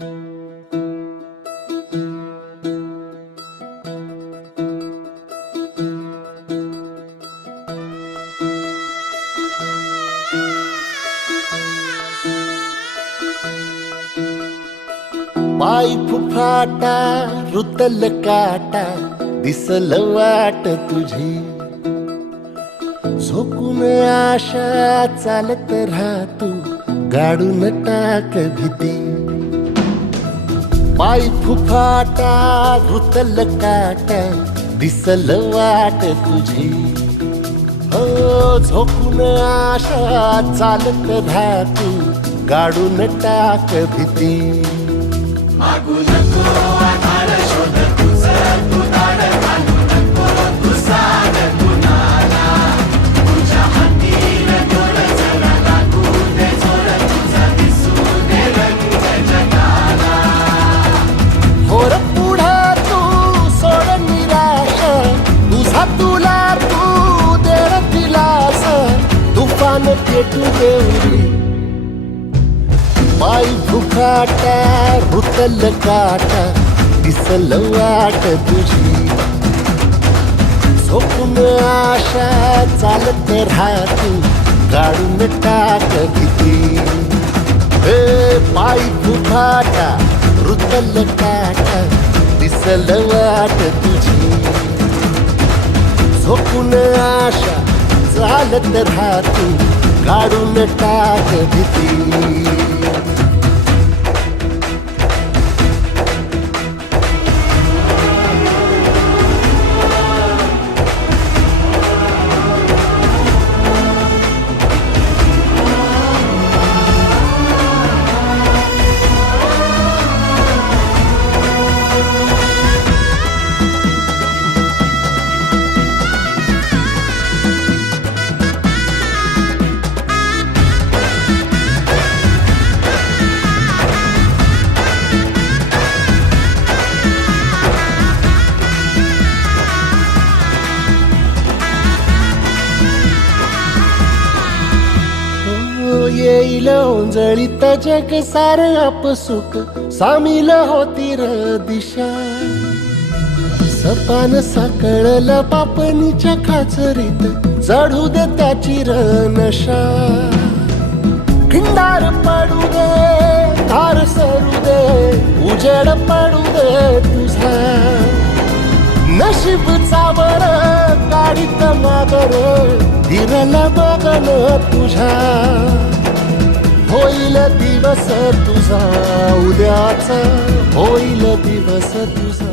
पाय फुफाटा रुतल काटा दिसल वाट तुझी झोकून आशा चालत राहतू गाडून टाक भीती पाय फुफाटा रुतल काटा दिसल वाट तुझी हो झोकून आशा चालत राहतू गाडून टाक भीती मागू नको आधार शोध तुझं तू दाड घालू नको तू साड कुणाला तुझ्या हातीन तोड जरा लागू दे जोड तुझा दिसू दे रंग जगाला होर पुढं तू सोड निराश तुझा तुला तू देर दिलास तुफान पेटू देवरी पाय फुफाटा रुतल काटा दिसल वाट तुझी झोपून आशा चालत राहतू गाडून टाक भीती पाय फुफाटा रुतल काटा दिसल वाट तुझी झोपून आशा चालत राहतू गाडून टाक भीती येईल ओंजळीत जग सार आपसुक सामील होती र दिशा सपान साकळल पापणीच्या खाचरीत चढू दे त्याची र नशा खिंडार पडू दे धार सरू दे उजेड पडू दे तुझा नशीब चावर काढीत मागर दिरल बघन तुझ्या होईल दिवस तुझा उद्याचा होईल दिवस तुझा